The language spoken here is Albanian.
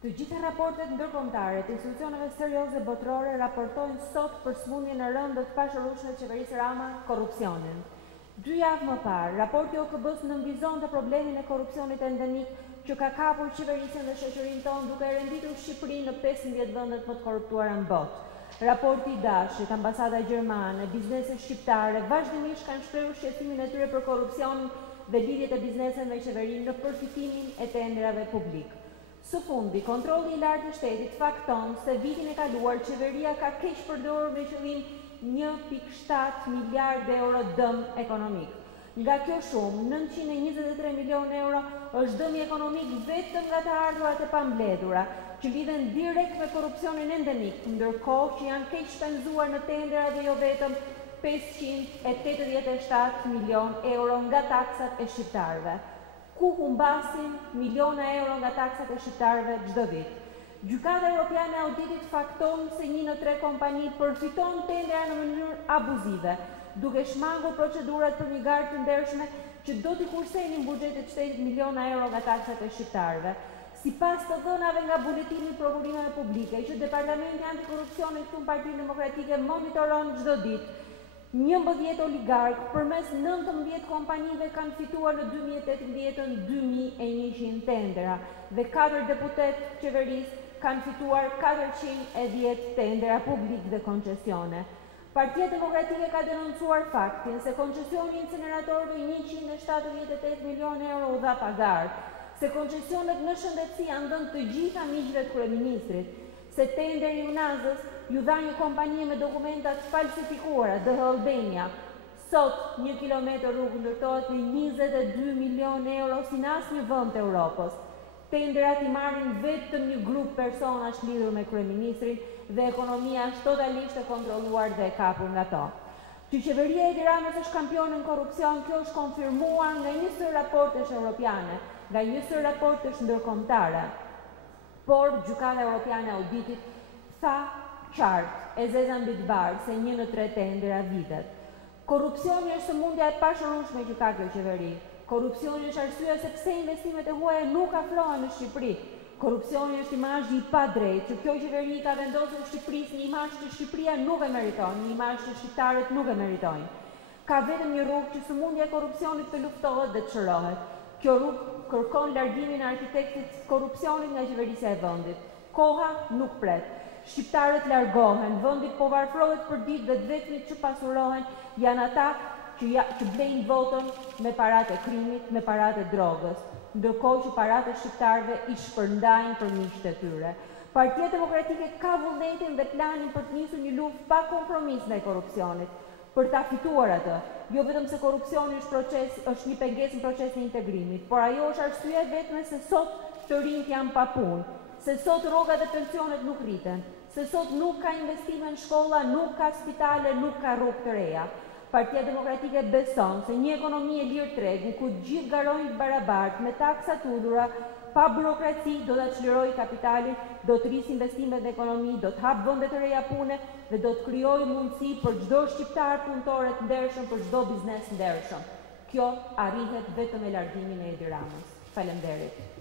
Të gjitha raportet ndërkombëtare të institucioneve serioze botërore raportojnë sot për smundjen e rëndë të pashërueshme të qeverisë Rama, korrupsionin. 2 javë më parë, raporti OKB-s nënvizonte problemin e korrupsionit endemik që ka kapur qeverisjen dhe shoqërinë tonë duke e renditur Shqipërinë në 15 vendet më të korruptuara në botë. Raporti i dashit, ambasada gjermane, bizneset shqiptare vazhdimisht kanë shprehur shqetësimin e tyre për korrupsionin dhe lidhjet e bizneset me qeverinë në përfitimin e tenderave publik. Së fundi, kontrolli i lartë i shtetit fakton se vitin e kaluar qeveria ka keq përdorur me qëllim 1.7 miliardë euro dëm ekonomik. Nga kjo shumë, 923 milion euro është dëmi ekonomik vetëm nga të ardhurat e pambledhura, që lidhen direkt me korrupsionin endemik, ndërkohë që janë keq shpenzuar në tendera dhe jo vetëm 587 milion euro nga taksat e shqiptarëve. Ku humbasin miliona euro nga taksat e shqiptarëve çdo vit. Gjykata Europiane e Auditit fakton se 1 në 3 kompani përfiton tendera në mënyrë abuzive, duke shmangur procedurat për një garë të ndershme që do t'i kursenin buxhetit të shtetit miliona euro nga taksat e shqiptarëve. Sipas të dhënave nga buletini i prokurimeve publike që Departamenti Antikorrupsioni këtu në Partinë Demokratike monitoron çdo ditë, 11 oligark përmes 19 kompanive kanë fituar në 2018 2100 tendera dhe 4 deputet qeverisë kanë fituar 410 tendera publik dhe koncesione. Partia Demokratike ka denoncuar faktin se koncesioni i incineratorëve 178 milion euro u dha pagar, se koncesionet në shëndetësi janë dhënë të gjitha miqve të kryeministrit, se tenderi UNAZ-ës ju dha një kompani me dokumentat falsifikuara, DH Albania. Sot, 1 kilometër rrugë ndërtohet me 22 milion euro si në asnjë vend të Europës. Tenderat i marrin vetëm një grup personash lidhur me kryeministrin dhe ekonomia është totalisht e kontrolluar dhe e kapur nga to. Që qeveria e Edi Ramës është kampione në korrupsion, kjo është konfirmuar nga një sër raportesh europiane, nga një sër raportesh ndërkombëtare. Por Gjykata Europiane e Auditit tha qartë, e zeza mbi të barë, se 1 në 3 tendera vitet. Korrupsioni është sëmundja e pashërueshme që ka kjo qeveri. Korrupsioni është arsyeja se pse investimet e huaja nuk afrohen në Shqipëri. Korrupsioni është imazhi i padrejtë që kjo qeveri ka vendosur Shqipërisë një imazh që Shqipëria nuk e meriton, një imazh që shqiptarët nuk e meritojnë. Ka vetëm një rrugë që sëmundja e korrupsionit të luftohet dhe të shërohet. Kjo rrugë kërkon largimin e arkitektit korrupsionit nga qeverisja e vendit. Koha nuk pret. Shqiptarët largohen, vendi po varfrohet për ditë dhe të vetmit që pasurohen janë ata që blejnë votën me paratë e krimit, me paratë e drogës, ndërkohë që paratë e shqiptarëve i shpërndajnë për miqtë e tyre. Partia Demokratike ka vullnetin dhe planin për të nisur një luftë pa kompromis ndaj korrupsionit, për ta fituar atë. Jo vetëm se korrupsioni është një pengesë në procesin e integrimit, por ajo është arsye vetme se sot të rinjt janë pa punë, se sot rrogat e pensionet nuk rriten, se sot nuk ka investime në shkolla, nuk ka spitale, nuk ka rrugë të reja. Partia Demokratike beson se një ekonomi e lirë tregu, ku të gjithë garojnë të barabartë, me taksa të ulura, pa burokraci, do të çlirojë kapitalin, do të rrisë investimet në ekonomi, do të hapë vende të reja pune dhe do të krijojë mundësi për çdo shqiptar punëtor të ndershëm, për çdo biznes ndershëm. Kjo arrihet vetëm me largimin e Edi Ramës. Faleminderit.